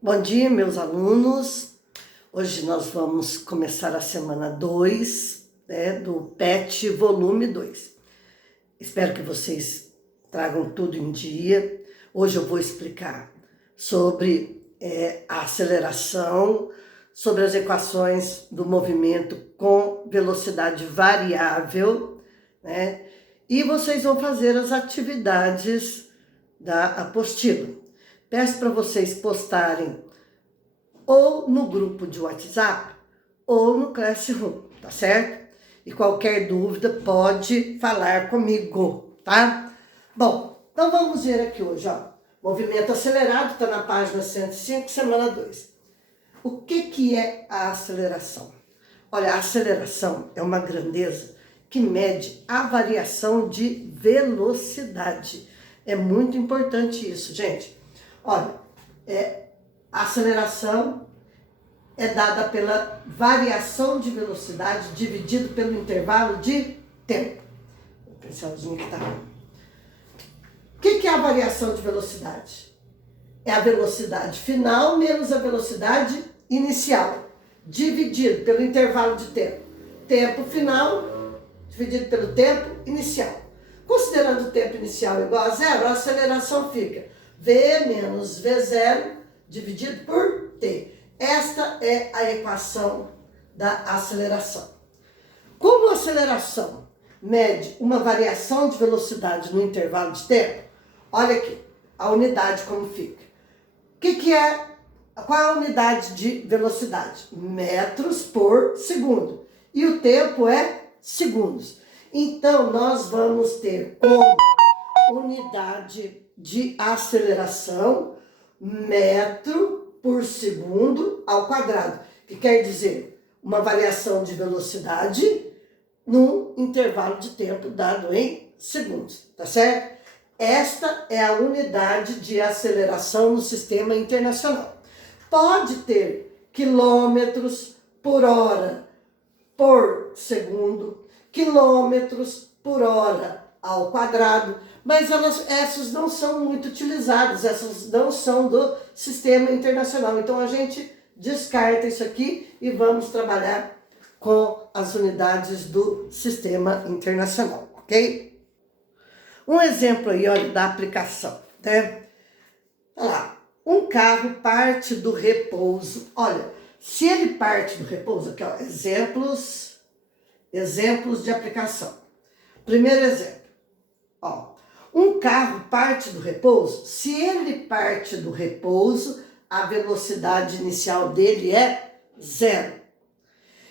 Bom dia, meus alunos. Hoje nós vamos começar a semana 2, do PET volume 2. Espero que vocês tragam tudo em dia. Hoje eu vou explicar sobre a aceleração, sobre as equações do movimento com velocidade variável, né? E vocês vão fazer as atividades da apostila. Peço para vocês postarem ou no grupo de WhatsApp ou no Classroom, tá certo? E qualquer dúvida pode falar comigo, tá? Bom, então vamos ver aqui hoje, ó. Movimento acelerado, está na página 105, semana 2. O que é a aceleração? Olha, a aceleração é uma grandeza que mede a variação de velocidade. É muito importante isso, gente. Olha, a aceleração é dada pela variação de velocidade dividido pelo intervalo de tempo. O pincelzinho que tá. O que é a variação de velocidade? É a velocidade final menos a velocidade inicial, dividido pelo intervalo de tempo. Tempo final dividido pelo tempo inicial. Considerando o tempo inicial igual a zero, a aceleração fica V menos V0 dividido por T. Esta é a equação da aceleração. Como a aceleração mede uma variação de velocidade no intervalo de tempo, olha aqui, a unidade como fica. Qual é a unidade de velocidade? Metros por segundo. E o tempo é segundos. Então, nós vamos ter como unidade de aceleração metro por segundo ao quadrado, que quer dizer uma variação de velocidade num intervalo de tempo dado em segundos, tá certo? Esta é a unidade de aceleração no sistema internacional. Pode ter quilômetros por hora por segundo, quilômetros por hora ao quadrado, mas essas não são muito utilizadas, essas não são do sistema internacional. Então a gente descarta isso aqui e vamos trabalhar com as unidades do sistema internacional, ok? Um exemplo aí, olha, da aplicação, né? Olha lá, um carro parte do repouso. Olha, se ele parte do repouso, aqui ó, exemplos de aplicação. Primeiro exemplo, ó, um carro parte do repouso. Se ele parte do repouso, a velocidade inicial dele é zero.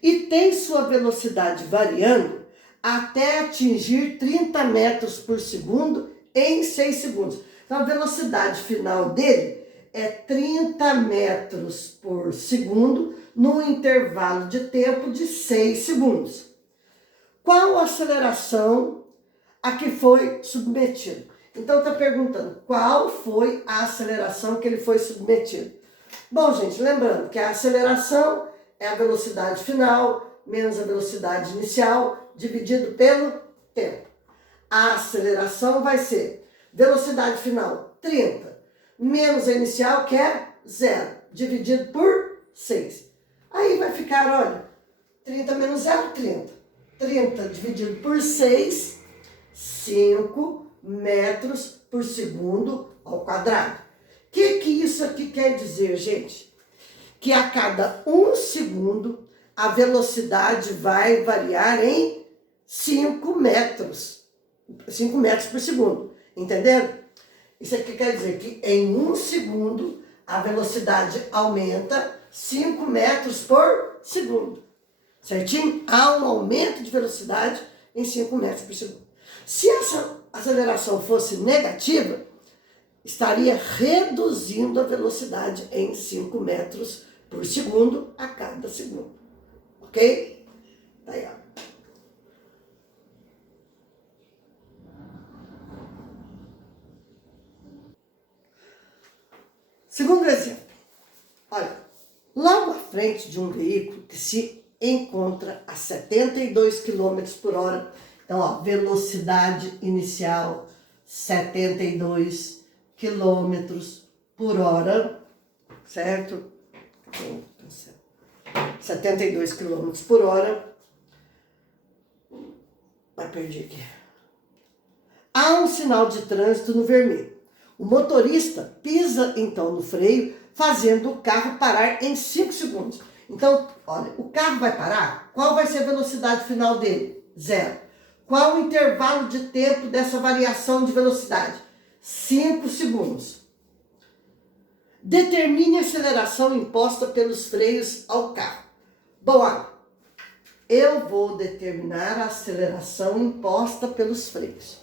E tem sua velocidade variando até atingir 30 metros por segundo em 6 segundos. Então, a velocidade final dele é 30 metros por segundo no intervalo de tempo de 6 segundos. Qual a aceleração a que foi submetido? Então, está perguntando qual foi a aceleração que ele foi submetido. Bom, gente, lembrando que a aceleração é a velocidade final menos a velocidade inicial dividido pelo tempo. A aceleração vai ser velocidade final 30 menos a inicial, que é 0, dividido por 6. Aí vai ficar, olha, 30 menos 0, 30. 30 dividido por 6, 5 metros por segundo ao quadrado. O que isso aqui quer dizer, gente? Que a cada 1 segundo a velocidade vai variar em 5 metros. 5 metros por segundo. Entenderam? Isso aqui quer dizer que em 1 segundo a velocidade aumenta 5 metros por segundo. Certinho? Há um aumento de velocidade em 5 metros por segundo. Se essa aceleração fosse negativa, estaria reduzindo a velocidade em 5 metros por segundo a cada segundo. Ok? Tá aí, ó. Segundo exemplo. Olha, logo à frente de um veículo que se encontra a 72 km por hora, então, ó, velocidade inicial 72 km por hora, certo? 72 km por hora. Perdi aqui. Há um sinal de trânsito no vermelho. O motorista pisa então no freio, fazendo o carro parar em 5 segundos. Então, olha, o carro vai parar, qual vai ser a velocidade final dele? 0. Qual o intervalo de tempo dessa variação de velocidade? 5 segundos. Determine a aceleração imposta pelos freios ao carro. Bom, eu vou determinar a aceleração imposta pelos freios.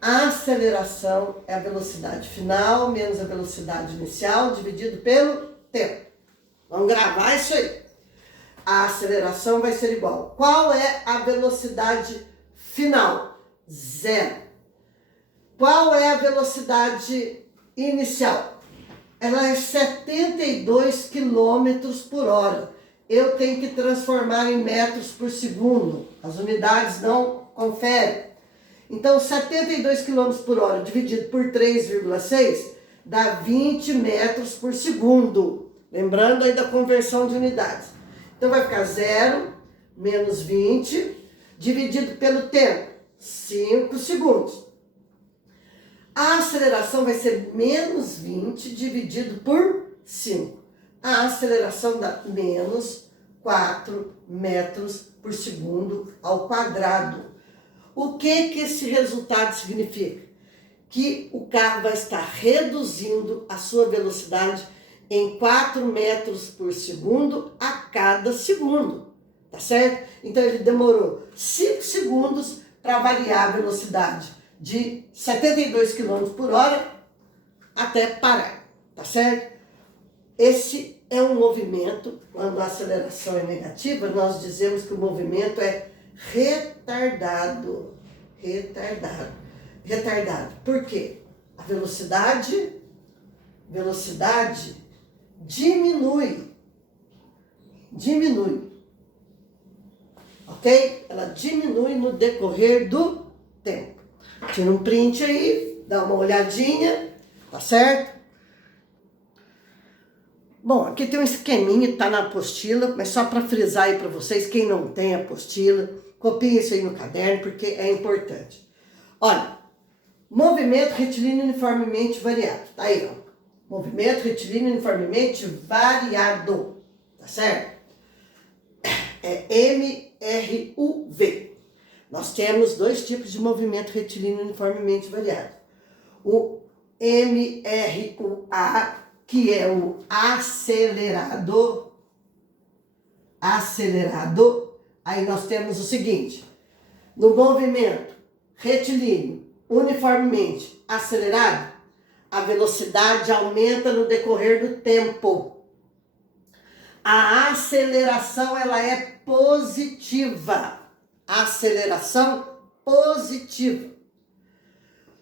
A aceleração é a velocidade final menos a velocidade inicial dividido pelo tempo. Vamos gravar isso aí. A aceleração vai ser igual. Qual é a velocidade final? 0. Qual é a velocidade inicial? Ela é 72 km por hora. Eu tenho que transformar em metros por segundo. As unidades não conferem. Então, 72 km por hora dividido por 3,6 dá 20 metros por segundo. Lembrando aí da conversão de unidades. Então, vai ficar 0 menos 20 dividido pelo tempo, 5 segundos. A aceleração vai ser menos 20 dividido por 5. A aceleração dá menos 4 metros por segundo ao quadrado. O que esse resultado significa? Que o carro vai estar reduzindo a sua velocidade em 4 metros por segundo a cada segundo, tá certo? Então ele demorou 5 segundos para variar a velocidade de 72 km por hora até parar, tá certo? Esse é um movimento, quando a aceleração é negativa, nós dizemos que o movimento é retardado. Retardado. Por quê? A velocidade diminui. Ok? Ela diminui no decorrer do tempo. Tira um print aí, dá uma olhadinha, tá certo? Bom, aqui tem um esqueminha, tá na apostila, mas só para frisar aí para vocês, quem não tem apostila, copie isso aí no caderno, porque é importante. Olha, movimento retilíneo uniformemente variado, tá aí, ó. Movimento retilíneo uniformemente variado, tá certo? É MRUV. Nós temos 2 tipos de movimento retilíneo uniformemente variado. O MRUA, que é o acelerado, aí nós temos o seguinte, no movimento retilíneo uniformemente acelerado, a velocidade aumenta no decorrer do tempo. A aceleração, ela é positiva. Aceleração positiva.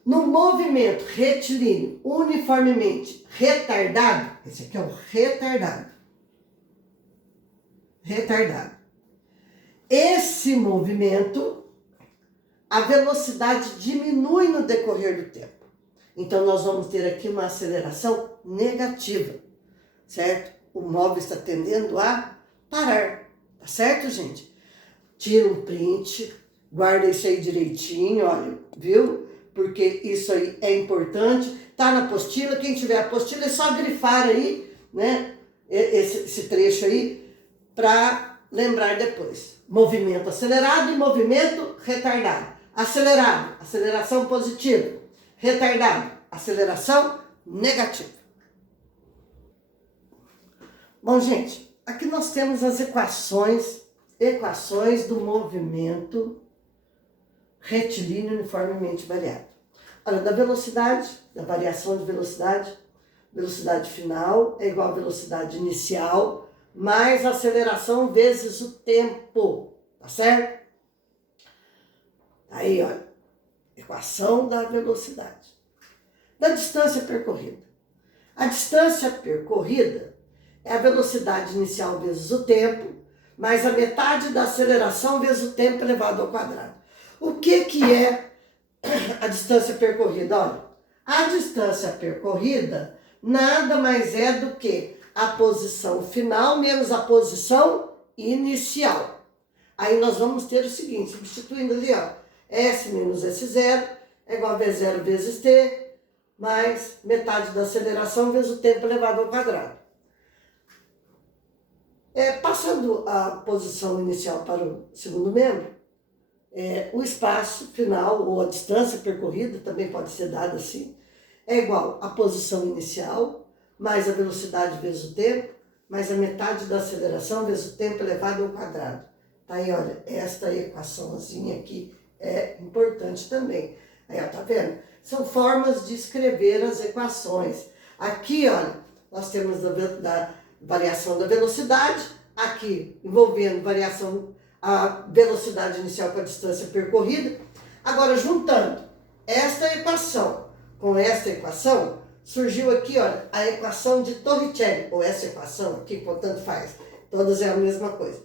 No movimento retilíneo uniformemente retardado, esse aqui é o retardado. Esse movimento, a velocidade diminui no decorrer do tempo. Então, nós vamos ter aqui uma aceleração negativa, certo? O móvel está tendendo a parar, tá certo, gente? Tira um print, guarda isso aí direitinho, olha, viu? Porque isso aí é importante, tá na apostila, quem tiver apostila é só grifar aí, né, esse trecho aí, para lembrar depois. Movimento acelerado e movimento retardado. Acelerado, aceleração positiva. Retardado, aceleração negativa. Bom, gente, aqui nós temos as equações do movimento retilíneo uniformemente variado. Olha, da velocidade, da variação de velocidade, velocidade final é igual a velocidade inicial, mais aceleração vezes o tempo, tá certo? Aí, olha, equação da velocidade. Da distância percorrida. A distância percorrida é a velocidade inicial vezes o tempo, mais a metade da aceleração vezes o tempo elevado ao quadrado. O que é a distância percorrida? Olha, a distância percorrida nada mais é do que a posição final menos a posição inicial. Aí nós vamos ter o seguinte, substituindo ali, ó, S menos S0 é igual a V0 vezes T, mais metade da aceleração vezes o tempo elevado ao quadrado. Passando a posição inicial para o segundo membro, o espaço final, ou a distância percorrida, também pode ser dada assim, é igual à posição inicial, mais a velocidade vezes o tempo, mais a metade da aceleração vezes o tempo elevado ao quadrado. Tá aí, olha, esta equaçãozinha aqui é importante também. Aí, ó, tá vendo? São formas de escrever as equações. Aqui, olha, nós temos da variação da velocidade, aqui envolvendo a velocidade inicial com a distância percorrida. Agora, juntando esta equação com esta equação, surgiu aqui, olha, a equação de Torricelli, ou essa equação aqui, portanto faz, todas é a mesma coisa.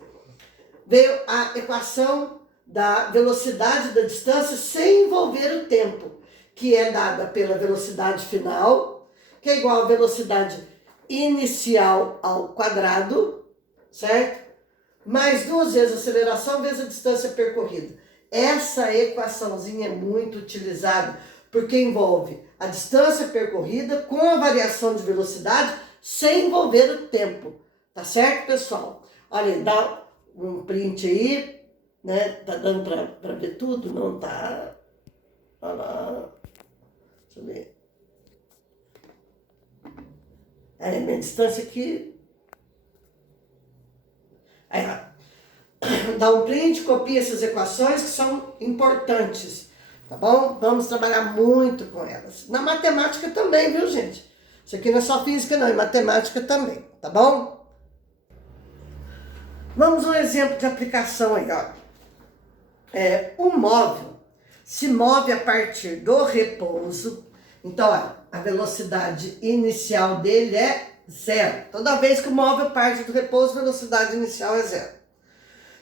Veio a equação da velocidade da distância sem envolver o tempo, que é dada pela velocidade final, que é igual à velocidade inicial ao quadrado, certo? Mais 2 vezes a aceleração vezes a distância percorrida. Essa equaçãozinha é muito utilizada, porque envolve a distância percorrida com a variação de velocidade sem envolver o tempo. Tá certo, pessoal? Olha, dá um print aí, né? Tá dando para ver tudo? Não tá? Olha lá. Deixa eu ver. Minha distância aqui. Aí, dá um print, copia essas equações que são importantes, tá bom? Vamos trabalhar muito com elas. Na matemática também, viu, gente? Isso aqui não é só física, não, é matemática também, tá bom? Vamos a um exemplo de aplicação aí, ó. Um móvel se move a partir do repouso. Então, ó, a velocidade inicial dele é 0. Toda vez que o móvel parte do repouso, a velocidade inicial é 0.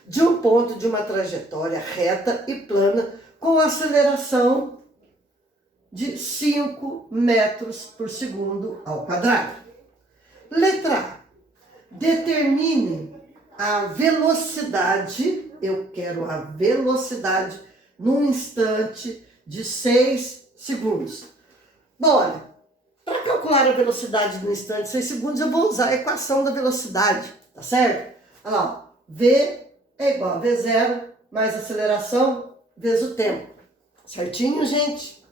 De um ponto de uma trajetória reta e plana com aceleração de 5 metros por segundo ao quadrado. Letra A. Determine a velocidade, eu quero a velocidade num instante de 6 segundos. Bom, olha, para calcular a velocidade no instante de 6 segundos, eu vou usar a equação da velocidade, tá certo? Olha lá, ó, V é igual a V0 mais aceleração vezes o tempo. Certinho, gente?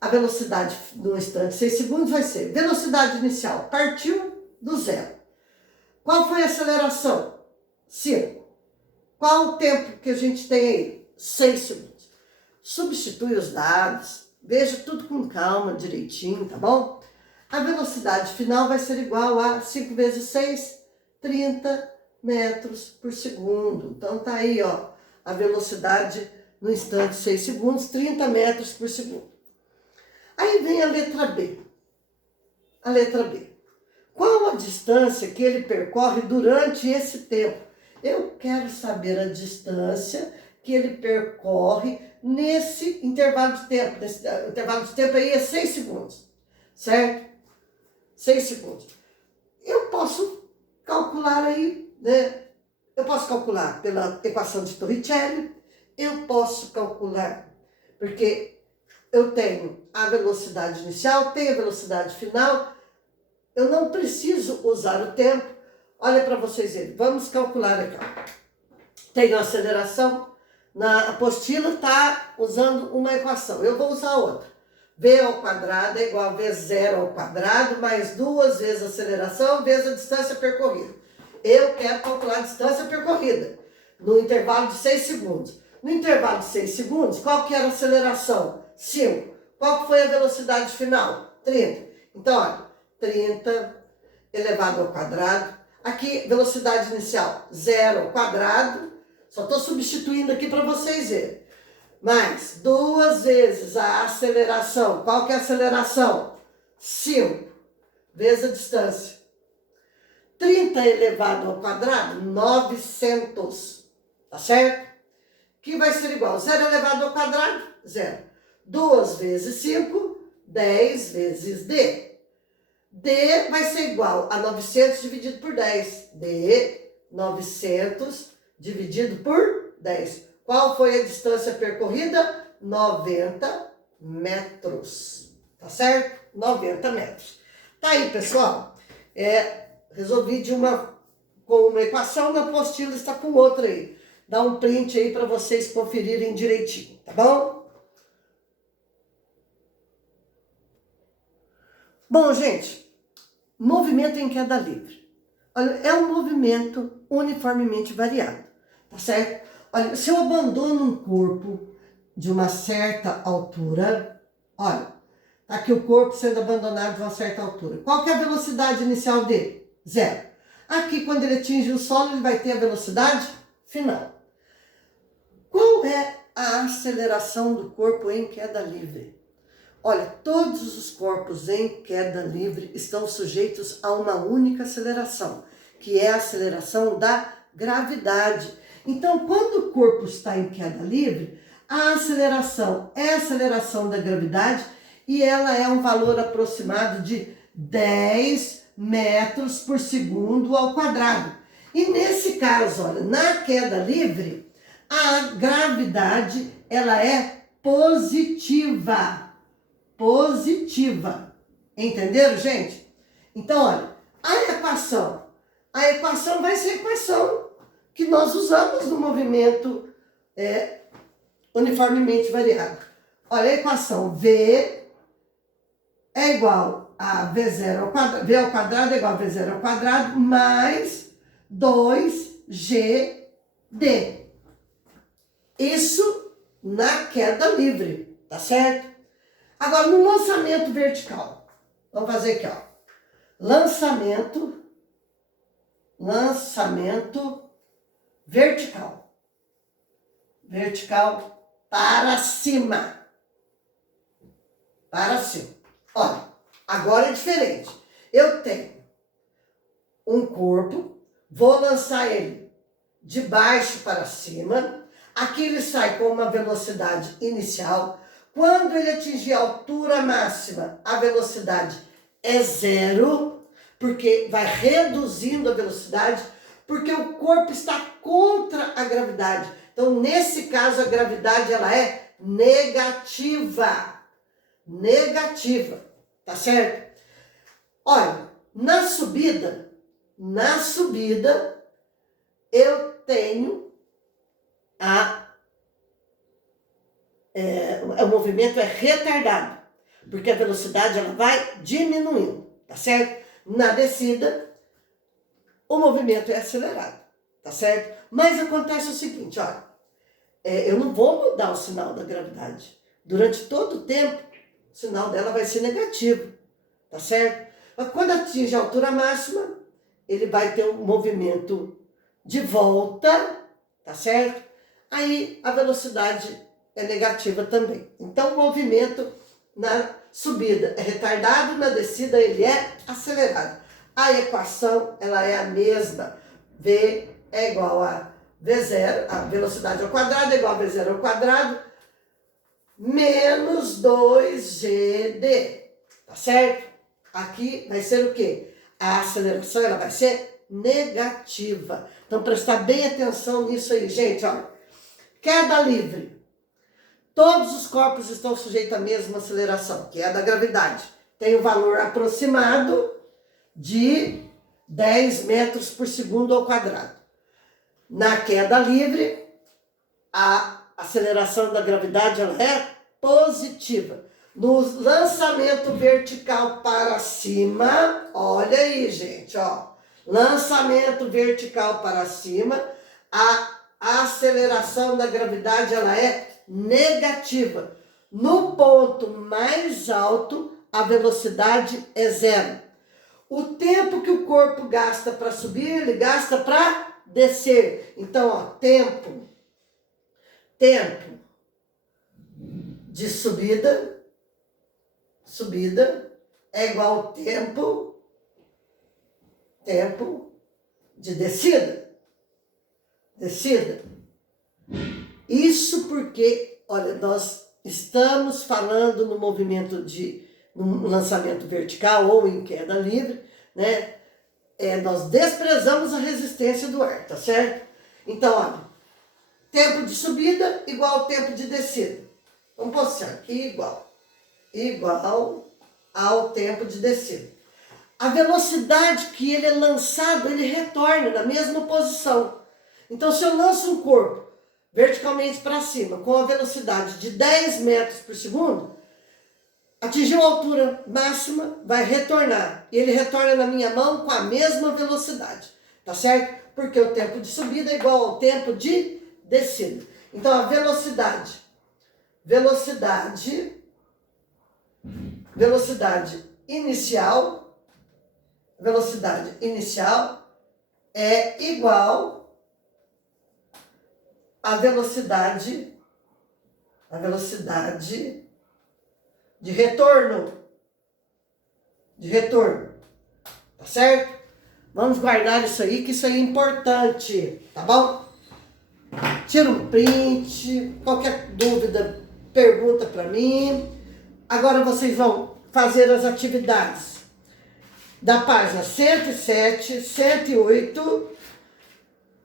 A velocidade no instante de 6 segundos vai ser velocidade inicial, partiu do zero. Qual foi a aceleração? 5. Qual o tempo que a gente tem aí? 6 segundos. Substitui os dados, veja tudo com calma, direitinho, tá bom? A velocidade final vai ser igual a 5 vezes 6, 30 metros por segundo. Então tá aí, ó, a velocidade no instante de 6 segundos, 30 metros por segundo. Aí vem a letra B. A letra B. Qual a distância que ele percorre durante esse tempo? Eu quero saber a distância que ele percorre nesse intervalo de tempo. Esse intervalo de tempo aí é 6 segundos, certo? 6 segundos. Eu posso calcular aí, né? Eu posso calcular pela equação de Torricelli, eu posso calcular, porque eu tenho a velocidade inicial, tenho a velocidade final, eu não preciso usar o tempo. Olha para vocês verem, vamos calcular aqui, ó. Tenho a aceleração, na apostila está usando uma equação, eu vou usar outra. V ao quadrado é igual a V0 ao quadrado, mais 2 vezes a aceleração, vezes a distância percorrida. Eu quero calcular a distância percorrida, no intervalo de 6 segundos. No intervalo de 6 segundos, qual que era a aceleração? 5. Qual que foi a velocidade final? 30. Então, olha, 30 elevado ao quadrado. Aqui, velocidade inicial, 0 ao quadrado. Só estou substituindo aqui para vocês verem. Mais 2 vezes a aceleração. Qual que é a aceleração? 5 vezes a distância. 30 elevado ao quadrado, 900. Tá certo? Que vai ser igual a 0 elevado ao quadrado, 0. 2 vezes 5, 10 vezes D. D vai ser igual a 900 dividido por 10. D, 900 dividido por 10. Qual foi a distância percorrida? 90 metros. Tá certo? 90 metros. Tá aí, pessoal. Resolvi com uma equação, na apostila está com outra aí. Dá um print aí para vocês conferirem direitinho, tá bom? Bom, gente, movimento em queda livre. Olha, é um movimento uniformemente variado, tá certo? Olha, se eu abandono um corpo de uma certa altura, olha, tá aqui o corpo sendo abandonado de uma certa altura. Qual que é a velocidade inicial dele? 0. Aqui, quando ele atinge o solo, ele vai ter a velocidade final. Qual é a aceleração do corpo em queda livre? Olha, todos os corpos em queda livre estão sujeitos a uma única aceleração, que é a aceleração da gravidade. Então, quando o corpo está em queda livre, a aceleração é a aceleração da gravidade e ela é um valor aproximado de 10 metros por segundo ao quadrado. E nesse caso, olha, na queda livre, a gravidade ela é positiva. Positiva. Entenderam, gente? Então, olha, a equação vai ser a equação que nós usamos no movimento uniformemente variado. Olha, a equação V é igual a V0 ao quadrado, V ao quadrado é igual a V0 ao quadrado mais 2GD. Isso na queda livre, tá certo? Agora, no lançamento vertical, vamos fazer aqui, ó. Lançamento vertical. Vertical para cima. Para cima. Olha, agora é diferente. Eu tenho um corpo, vou lançar ele de baixo para cima. Aqui ele sai com uma velocidade inicial. Quando ele atingir a altura máxima, a velocidade é 0, porque vai reduzindo a velocidade, porque o corpo está contra a gravidade. Então, nesse caso, a gravidade ela é negativa. Negativa, tá certo? Olha, na subida, eu tenho o movimento é retardado, porque a velocidade ela vai diminuindo, tá certo? Na descida, o movimento é acelerado, tá certo? Mas acontece o seguinte, olha, eu não vou mudar o sinal da gravidade. Durante todo o tempo, o sinal dela vai ser negativo, tá certo? Mas quando atinge a altura máxima, ele vai ter um movimento de volta, tá certo? Aí a velocidade é negativa também. Então o movimento na subida é retardado, na descida ele é acelerado. A equação ela é a mesma. V é igual a V0, a velocidade ao quadrado é igual a V0 ao quadrado, menos 2GD, tá certo? Aqui vai ser o quê? A aceleração ela vai ser negativa. Então prestar bem atenção nisso aí, gente, olha. Queda livre. Todos os corpos estão sujeitos à mesma aceleração, que é a da gravidade. Tem um valor aproximado de 10 metros por segundo ao quadrado. Na queda livre, a aceleração da gravidade ela é positiva. No lançamento vertical para cima, olha aí, gente, ó. Lançamento vertical para cima, a aceleração da gravidade ela é negativa. No ponto mais alto, a velocidade é 0. O tempo que o corpo gasta para subir, ele gasta para descer. Então, ó, tempo de subida é igual ao tempo de descida. Isso porque, olha, nós estamos falando no um lançamento vertical ou em queda livre, né? Nós desprezamos a resistência do ar, tá certo? Então, olha, tempo de subida igual ao tempo de descida. Vamos postar aqui igual ao tempo de descida. A velocidade que ele é lançado, ele retorna na mesma posição. Então, se eu lanço um corpo verticalmente para cima com a velocidade de 10 metros por segundo, atingiu a altura máxima, vai retornar. E ele retorna na minha mão com a mesma velocidade, tá certo? Porque o tempo de subida é igual ao tempo de descida. Então, a velocidade inicial é igual à velocidade de retorno, tá certo? Vamos guardar isso aí, que isso aí é importante, tá bom? Tira um print, qualquer dúvida, pergunta para mim. Agora vocês vão fazer as atividades da página 107, 108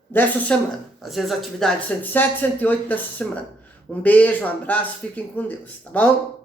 dessa semana. Fazer as atividades 107, 108 dessa semana. Um beijo, um abraço, fiquem com Deus, tá bom?